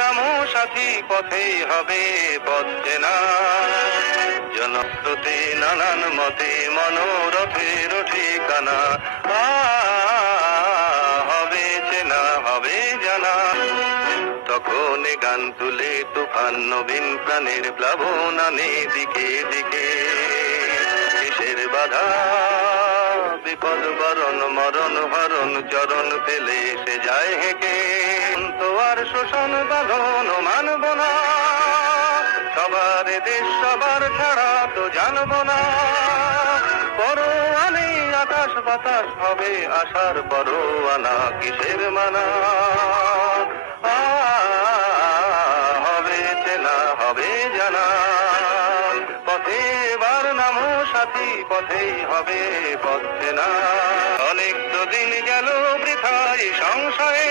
নামো সাথী, পথেই হবে পথ চেনা। জনস্রোতে নানান মতে মনোরথের ঠিকানা, হবে চেনা হবে জানা। তখন গান তুলে তুফান নবীন প্রাণের প্লাবন আনে দিকে দিকে। কিসের বাধা বিপদ বরণ মরণ হরণ চরণ ফেলে সে যায় হেঁকে। তো আর শোষণ বাঁধন মানব না, সবার দেশ সবার ছাড়া তো জানবো না। পরোয়ানে আকাশ বাতাস হবে আশার পরোয়ানা, কিসের মানা। হবে চেনা হবে জানা। পথে এবার নামো সাথী, পথেই হবে পথ চেনা। অনেক তো দিন গেল বৃথায় সংশয়ে,